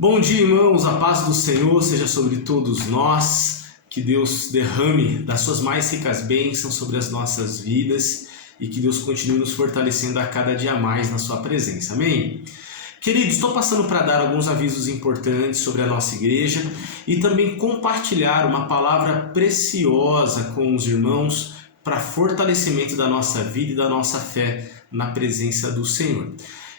Bom dia, irmãos, a paz do Senhor seja sobre todos nós, que Deus derrame das suas mais ricas bênçãos sobre as nossas vidas e que Deus continue nos fortalecendo a cada dia mais na sua presença, amém? Queridos, estou passando para dar alguns avisos importantes sobre a nossa igreja e também compartilhar uma palavra preciosa com os irmãos para fortalecimento da nossa vida e da nossa fé na presença do Senhor.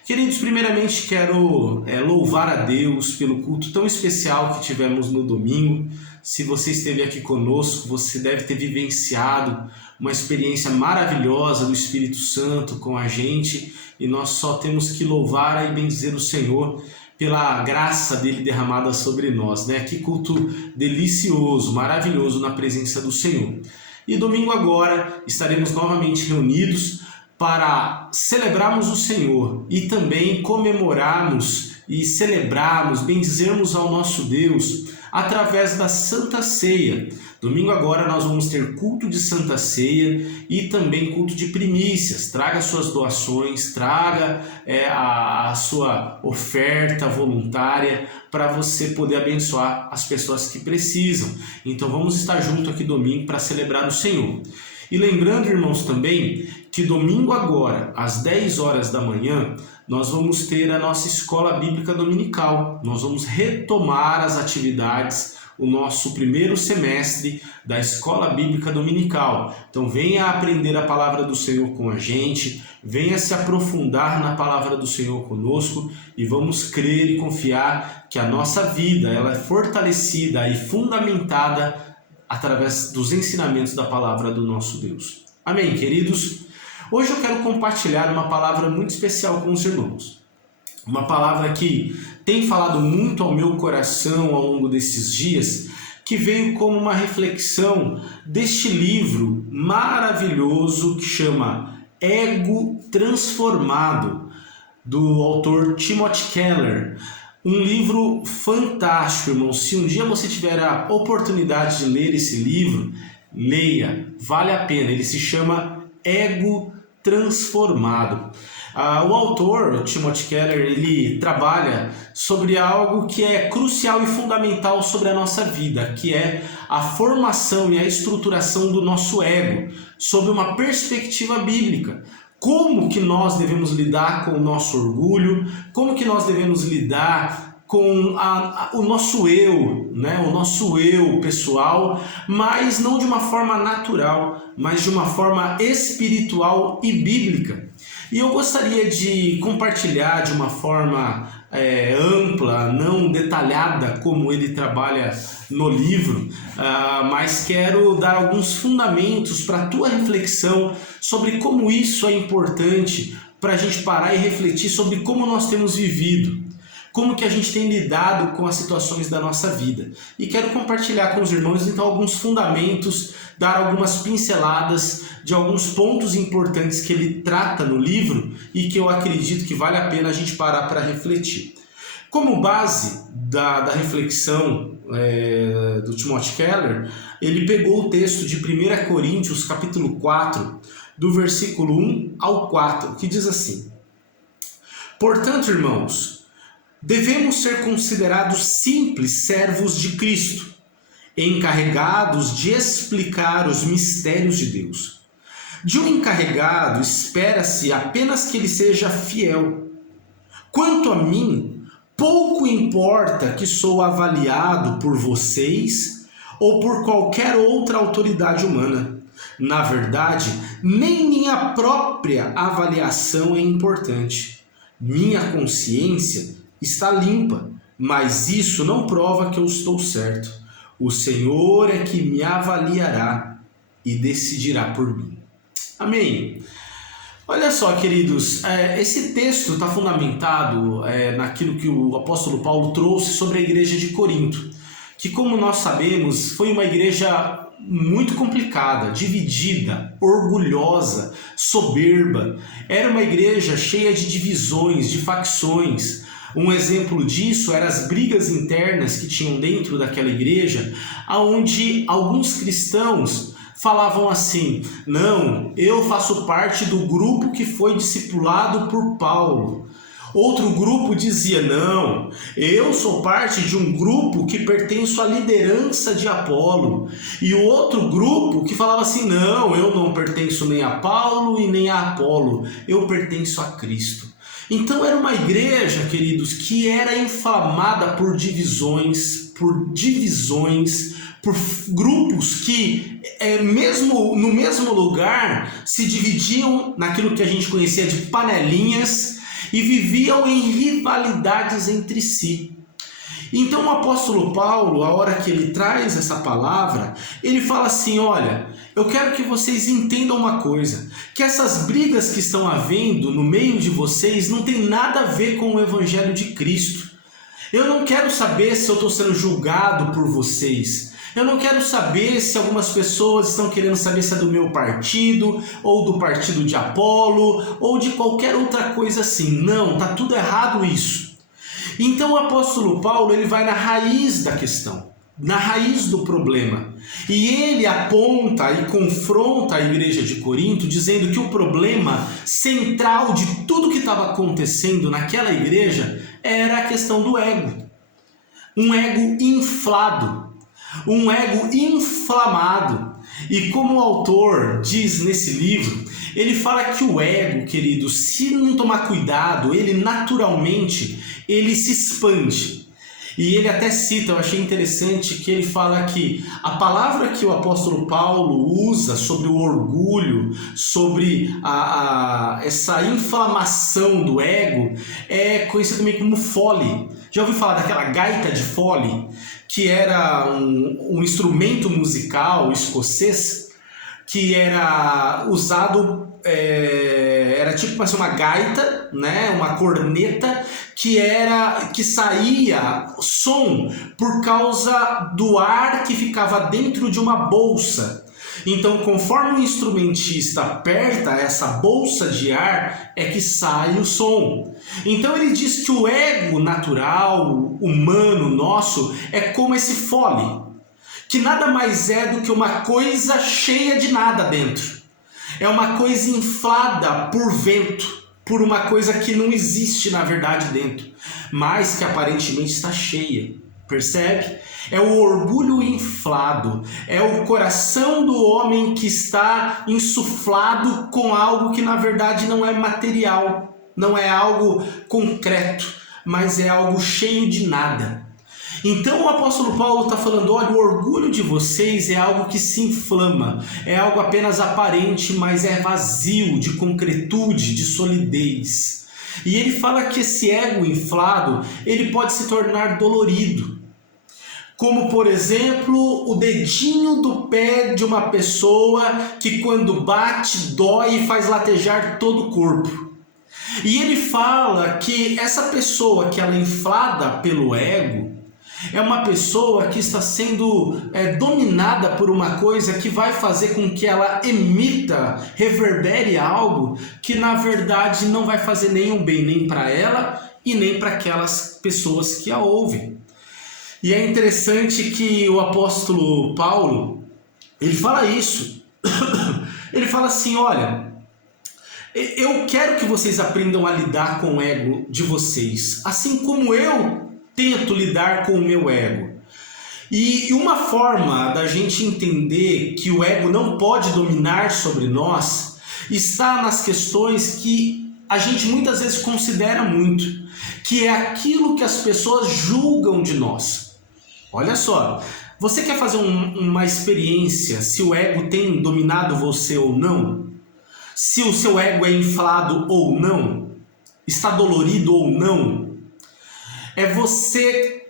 Queridos, primeiramente quero louvar a Deus pelo culto tão especial que tivemos no domingo. Se você esteve aqui conosco, você deve ter vivenciado uma experiência maravilhosa do Espírito Santo com a gente e nós só temos que louvar e bendizer o Senhor pela graça dele derramada sobre nós, né? Que culto delicioso, maravilhoso na presença do Senhor. E domingo agora estaremos novamente reunidos para celebrarmos o Senhor e também comemorarmos e celebrarmos, bendizermos ao nosso Deus através da Santa Ceia. Domingo agora nós vamos ter culto de Santa Ceia e também culto de primícias. Traga suas doações, traga a sua oferta voluntária para você poder abençoar as pessoas que precisam. Então vamos estar juntos aqui domingo para celebrar o Senhor. E lembrando, irmãos, também que domingo agora, às 10 horas da manhã, nós vamos ter a nossa escola bíblica dominical. Nós vamos retomar as atividades, o nosso primeiro semestre da escola bíblica dominical. Então venha aprender a palavra do Senhor com a gente, venha se aprofundar na palavra do Senhor conosco e vamos crer e confiar que a nossa vida ela é fortalecida e fundamentada através dos ensinamentos da palavra do nosso Deus. Amém, queridos? Hoje eu quero compartilhar uma palavra muito especial com os irmãos. Uma palavra que tem falado muito ao meu coração ao longo desses dias, que veio como uma reflexão deste livro maravilhoso que chama Ego Transformado, do autor Timothy Keller. Um livro fantástico, irmão. Se um dia você tiver a oportunidade de ler esse livro, leia, vale a pena. Ele se chama Ego Transformado. O autor, Timothy Keller, ele trabalha sobre algo que é crucial e fundamental sobre a nossa vida, que é a formação e a estruturação do nosso ego, sob uma perspectiva bíblica. Como que nós devemos lidar com o nosso orgulho, como que nós devemos lidar com o nosso eu, né? O nosso eu pessoal, mas não de uma forma natural, mas de uma forma espiritual e bíblica. E eu gostaria de compartilhar de uma forma ampla, não detalhada como ele trabalha no livro, mas quero dar alguns fundamentos para a tua reflexão sobre como isso é importante para a gente parar e refletir sobre como nós temos vivido, como que a gente tem lidado com as situações da nossa vida. E quero compartilhar com os irmãos então alguns fundamentos, dar algumas pinceladas de alguns pontos importantes que ele trata no livro e que eu acredito que vale a pena a gente parar para refletir. Como base da reflexão do Timothy Keller, ele pegou o texto de 1 Coríntios capítulo 4, do versículo 1 ao 4, que diz assim: Portanto, irmãos, devemos ser considerados simples servos de Cristo, encarregados de explicar os mistérios de Deus. De um encarregado espera-se apenas que ele seja fiel. Quanto a mim, pouco importa que sou avaliado por vocês ou por qualquer outra autoridade humana. Na verdade, nem minha própria avaliação é importante. Minha consciência está limpa, mas isso não prova que eu estou certo. O Senhor é que me avaliará e decidirá por mim. Amém. Olha só, queridos, esse texto está fundamentado naquilo que o apóstolo Paulo trouxe sobre a igreja de Corinto, que, como nós sabemos, foi uma igreja muito complicada, dividida, orgulhosa, soberba. Era uma igreja cheia de divisões, de facções. Um exemplo disso eram as brigas internas que tinham dentro daquela igreja, onde alguns cristãos falavam assim: não, eu faço parte do grupo que foi discipulado por Paulo. Outro grupo dizia, não, eu sou parte de um grupo que pertenço à liderança de Apolo. E o outro grupo que falava assim, não, eu não pertenço nem a Paulo e nem a Apolo, eu pertenço a Cristo. Então era uma igreja, queridos, que era inflamada por divisões, por grupos que mesmo no mesmo lugar se dividiam naquilo que a gente conhecia de panelinhas e viviam em rivalidades entre si. Então o apóstolo Paulo, a hora que ele traz essa palavra, ele fala assim, olha, eu quero que vocês entendam uma coisa, que essas brigas que estão havendo no meio de vocês não tem nada a ver com o evangelho de Cristo. Eu não quero saber se eu estou sendo julgado por vocês. Eu não quero saber se algumas pessoas estão querendo saber se é do meu partido, ou do partido de Apolo, ou de qualquer outra coisa assim. Não, tá tudo errado isso. Então o apóstolo Paulo, ele vai na raiz da questão, na raiz do problema. E ele aponta e confronta a igreja de Corinto, dizendo que o problema central de tudo que estava acontecendo naquela igreja era a questão do ego. Um ego inflado, um ego inflamado. E como o autor diz nesse livro, ele fala que o ego, querido, se não tomar cuidado, ele naturalmente ele se expande. E ele até cita, eu achei interessante, que ele fala que a palavra que o apóstolo Paulo usa sobre o orgulho, sobre essa inflamação do ego, é conhecido também como fole. Já ouviu falar daquela gaita de fole, que era um instrumento musical escocês, que era usado, era tipo uma gaita, né, uma corneta, que saía som por causa do ar que ficava dentro de uma bolsa. Então, conforme o instrumentista aperta essa bolsa de ar, é que sai o som. Então ele diz que o ego natural, humano nosso, é como esse fole, que nada mais é do que uma coisa cheia de nada dentro. É uma coisa inflada por vento, por uma coisa que não existe na verdade dentro, mas que aparentemente está cheia. Percebe? É o orgulho inflado, é o coração do homem que está insuflado com algo que na verdade não é material, não é algo concreto, mas é algo cheio de nada. Então o apóstolo Paulo está falando, olha, o orgulho de vocês é algo que se inflama, é algo apenas aparente, mas é vazio de concretude, de solidez. E ele fala que esse ego inflado, ele pode se tornar dolorido. Como, por exemplo, o dedinho do pé de uma pessoa que quando bate, dói e faz latejar todo o corpo. E ele fala que essa pessoa que ela é inflada pelo ego, é uma pessoa que está sendo dominada por uma coisa que vai fazer com que ela emita, reverbere algo que na verdade não vai fazer nenhum bem nem para ela e nem para aquelas pessoas que a ouvem. E é interessante que o apóstolo Paulo, ele fala isso. Ele fala assim, olha, eu quero que vocês aprendam a lidar com o ego de vocês, assim como eu tento lidar com o meu ego. E uma forma da gente entender que o ego não pode dominar sobre nós está nas questões que a gente muitas vezes considera muito, que é aquilo que as pessoas julgam de nós. Olha só, você quer fazer uma experiência se o ego tem dominado você ou não? Se o seu ego é inflado ou não? Está dolorido ou não? É você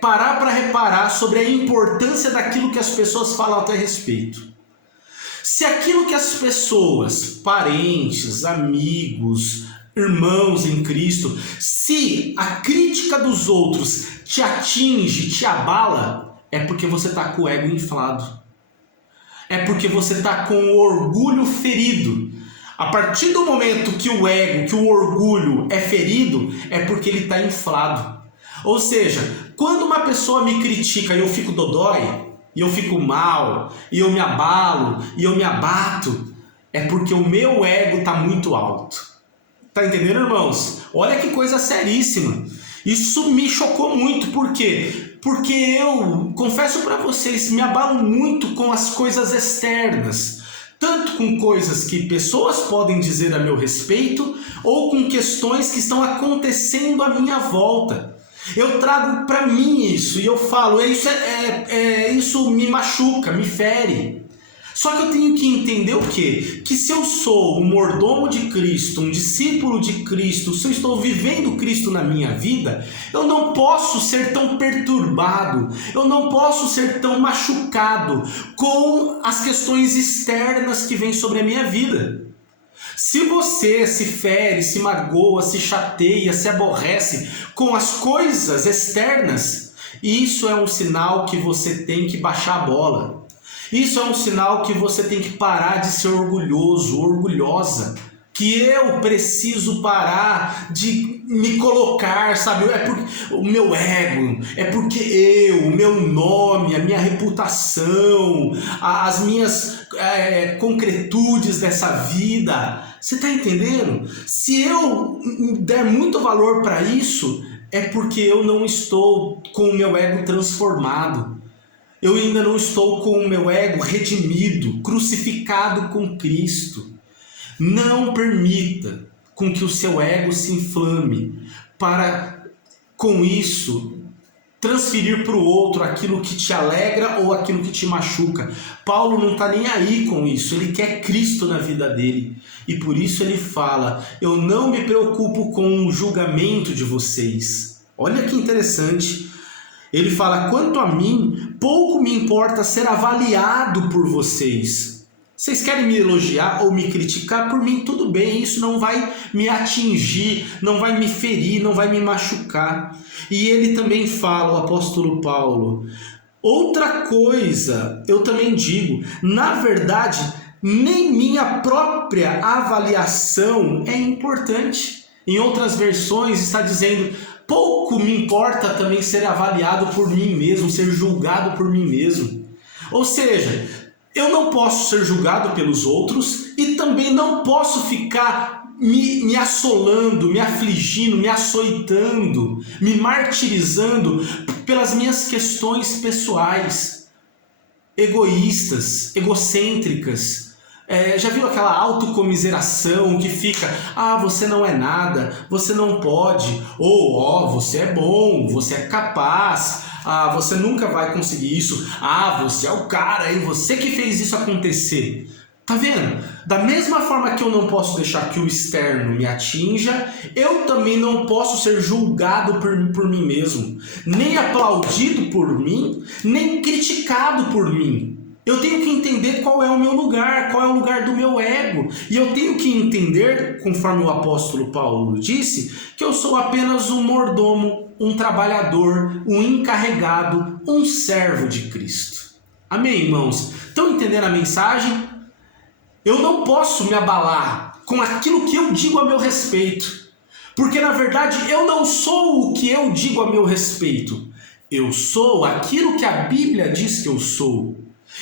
parar para reparar sobre a importância daquilo que as pessoas falam a teu respeito. Se aquilo que as pessoas, parentes, amigos, irmãos em Cristo, se a crítica dos outros te atinge, te abala, é porque você está com o ego inflado. É porque você está com o orgulho ferido. A partir do momento que o ego, que o orgulho é ferido, é porque ele está inflado. Ou seja, quando uma pessoa me critica e eu fico dodói, e eu fico mal, e eu me abalo, e eu me abato, é porque o meu ego está muito alto. Tá entendendo, irmãos? Olha que coisa seríssima. Isso me chocou muito. Por quê? Porque eu, confesso para vocês, me abalo muito com as coisas externas. Tanto com coisas que pessoas podem dizer a meu respeito, ou com questões que estão acontecendo à minha volta. Eu trago para mim isso e eu falo, isso me machuca, me fere. Só que eu tenho que entender o quê? Que se eu sou um mordomo de Cristo, um discípulo de Cristo, se eu estou vivendo Cristo na minha vida, eu não posso ser tão perturbado, eu não posso ser tão machucado com as questões externas que vêm sobre a minha vida. Se você se fere, se magoa, se chateia, se aborrece com as coisas externas, isso é um sinal que você tem que baixar a bola. Isso é um sinal que você tem que parar de ser orgulhoso, orgulhosa. Que eu preciso parar de me colocar, sabe? É porque o meu ego, é porque o meu nome, a minha reputação, as minhas concretudes dessa vida. Você está entendendo? Se eu der muito valor para isso, é porque eu não estou com o meu ego transformado. Eu ainda não estou com o meu ego redimido, crucificado com Cristo. Não permita com que o seu ego se inflame para, com isso, transferir para o outro aquilo que te alegra ou aquilo que te machuca. Paulo não está nem aí com isso, ele quer Cristo na vida dele. E por isso ele fala, eu não me preocupo com o julgamento de vocês. Olha que interessante. Ele fala, quanto a mim, pouco me importa ser avaliado por vocês. Vocês querem me elogiar ou me criticar? Por mim, tudo bem, isso não vai me atingir, não vai me ferir, não vai me machucar. E ele também fala, o apóstolo Paulo, outra coisa, eu também digo, na verdade, nem minha própria avaliação é importante. Em outras versões está dizendo, pouco me importa também ser avaliado por mim mesmo, ser julgado por mim mesmo. Ou seja, eu não posso ser julgado pelos outros e também não posso ficar me assolando, me afligindo, me açoitando, me martirizando pelas minhas questões pessoais, egoístas, egocêntricas. Já viu aquela autocomiseração que fica, você não é nada, você não pode, ou você é bom, você é capaz, você nunca vai conseguir isso, você é o cara, você que fez isso acontecer. Tá vendo? Da mesma forma que eu não posso deixar que o externo me atinja, eu também não posso ser julgado por mim mesmo, nem aplaudido por mim, nem criticado por mim. Eu tenho que entender qual é o meu lugar, qual é o lugar do meu ego. E eu tenho que entender, conforme o apóstolo Paulo disse, que eu sou apenas um mordomo, um trabalhador, um encarregado, um servo de Cristo. Amém, irmãos? Estão entendendo a mensagem? Eu não posso me abalar com aquilo que eu digo a meu respeito. Porque, na verdade, eu não sou o que eu digo a meu respeito. Eu sou aquilo que a Bíblia diz que eu sou.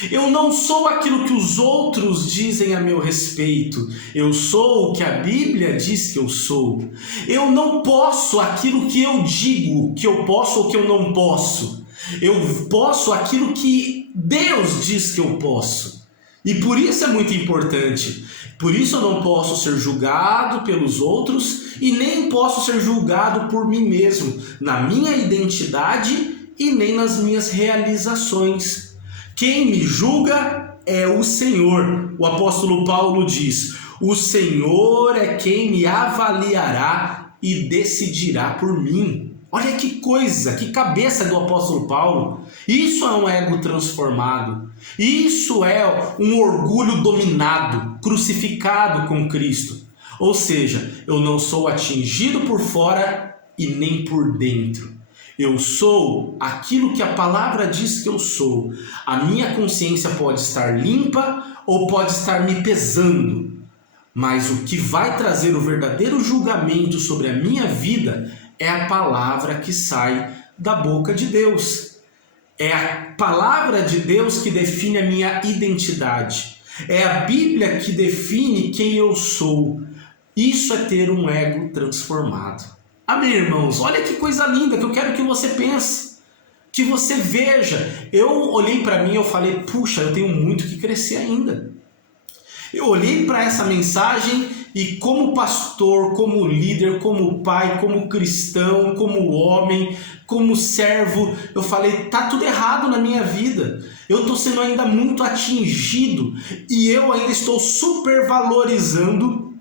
Eu não sou aquilo que os outros dizem a meu respeito. Eu sou o que a Bíblia diz que eu sou. Eu não posso aquilo que eu digo que eu posso ou que eu não posso. Eu posso aquilo que Deus diz que eu posso. E por isso é muito importante. Por isso eu não posso ser julgado pelos outros e nem posso ser julgado por mim mesmo, na minha identidade e nem nas minhas realizações. Quem me julga é o Senhor. O apóstolo Paulo diz, o Senhor é quem me avaliará e decidirá por mim. Olha que coisa, que cabeça do apóstolo Paulo. Isso é um ego transformado. Isso é um orgulho dominado, crucificado com Cristo. Ou seja, eu não sou atingido por fora e nem por dentro. Eu sou aquilo que a palavra diz que eu sou. A minha consciência pode estar limpa ou pode estar me pesando. Mas o que vai trazer o verdadeiro julgamento sobre a minha vida é a palavra que sai da boca de Deus. É a palavra de Deus que define a minha identidade. É a Bíblia que define quem eu sou. Isso é ter um ego transformado. Amém, irmãos? Olha que coisa linda que eu quero que você pense, que você veja. Eu olhei para mim e eu falei, puxa, eu tenho muito que crescer ainda. Eu olhei para essa mensagem e como pastor, como líder, como pai, como cristão, como homem, como servo, eu falei, tá tudo errado na minha vida. Eu estou sendo ainda muito atingido e eu ainda estou supervalorizando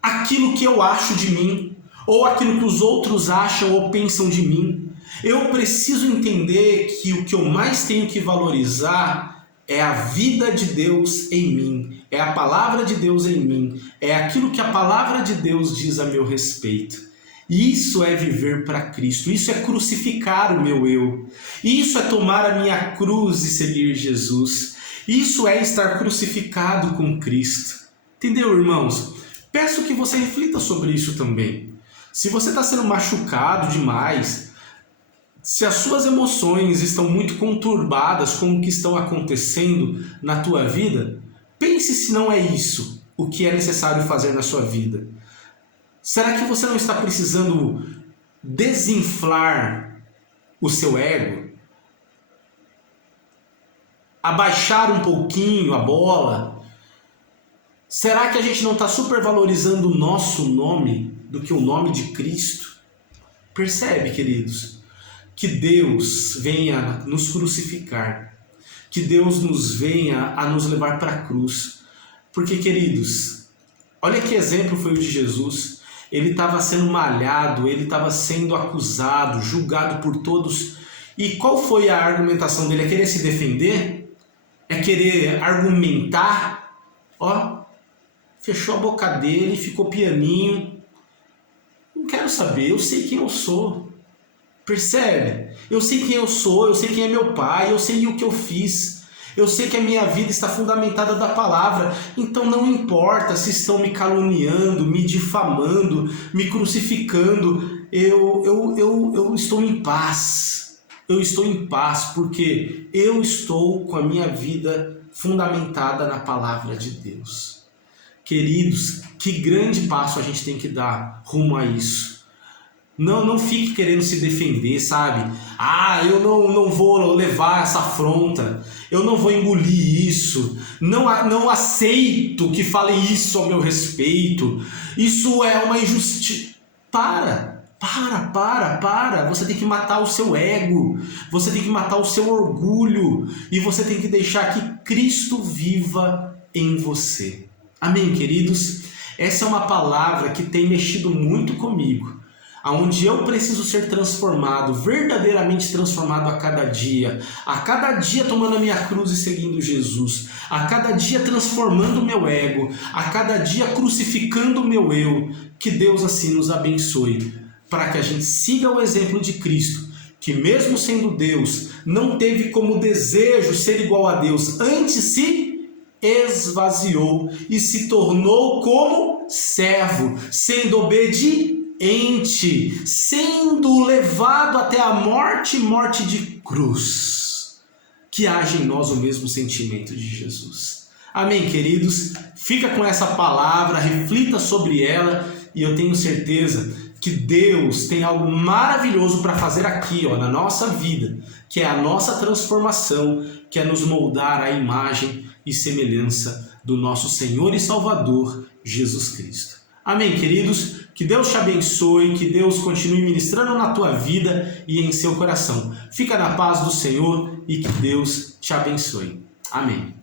aquilo que eu acho de mim, ou aquilo que os outros acham ou pensam de mim. Eu preciso entender que o que eu mais tenho que valorizar é a vida de Deus em mim, é a palavra de Deus em mim, é aquilo que a palavra de Deus diz a meu respeito. Isso é viver para Cristo, isso é crucificar o meu eu, isso é tomar a minha cruz e seguir Jesus, isso é estar crucificado com Cristo. Entendeu, irmãos? Peço que você reflita sobre isso também. Se você está sendo machucado demais, se as suas emoções estão muito conturbadas com o que estão acontecendo na tua vida, pense se não é isso o que é necessário fazer na sua vida. Será que você não está precisando desinflar o seu ego? Abaixar um pouquinho a bola? Será que a gente não está supervalorizando o nosso nome do que o nome de Cristo? Percebe, queridos? Que Deus venha nos crucificar, que Deus nos venha a nos levar para a cruz. Porque, queridos, olha que exemplo foi o de Jesus. Ele estava sendo malhado, ele estava sendo acusado, julgado por todos. E qual foi a argumentação dele? É querer se defender? É querer argumentar? Ó, fechou a boca dele, ficou pianinho. Não quero saber, eu sei quem eu sou. Percebe? Eu sei quem eu sou, eu sei quem é meu pai, eu sei o que eu fiz. Eu sei que a minha vida está fundamentada da palavra. Então não importa se estão me caluniando, me difamando, me crucificando. Eu estou em paz. Eu estou em paz porque eu estou com a minha vida fundamentada na palavra de Deus. Queridos, que grande passo a gente tem que dar rumo a isso. Não fique querendo se defender, sabe? Eu não vou levar essa afronta, eu não vou engolir isso, não aceito que falem isso ao meu respeito, isso é uma injustiça. Para, você tem que matar o seu ego, você tem que matar o seu orgulho e você tem que deixar que Cristo viva em você. Amém, queridos? Essa é uma palavra que tem mexido muito comigo, onde eu preciso ser transformado, verdadeiramente transformado a cada dia tomando a minha cruz e seguindo Jesus, a cada dia transformando o meu ego, a cada dia crucificando o meu eu. Que Deus assim nos abençoe, para que a gente siga o exemplo de Cristo, que mesmo sendo Deus, não teve como desejo ser igual a Deus, antes se esvaziou e se tornou como servo, sendo obediente, sendo levado até a morte de cruz. Que haja em nós o mesmo sentimento de Jesus. Amém, queridos? Fica com essa palavra, reflita sobre ela e eu tenho certeza que Deus tem algo maravilhoso para fazer aqui, na nossa vida, que é a nossa transformação, que é nos moldar à imagem e semelhança do nosso Senhor e Salvador, Jesus Cristo. Amém, queridos? Que Deus te abençoe, que Deus continue ministrando na tua vida e em seu coração. Fica na paz do Senhor e que Deus te abençoe. Amém.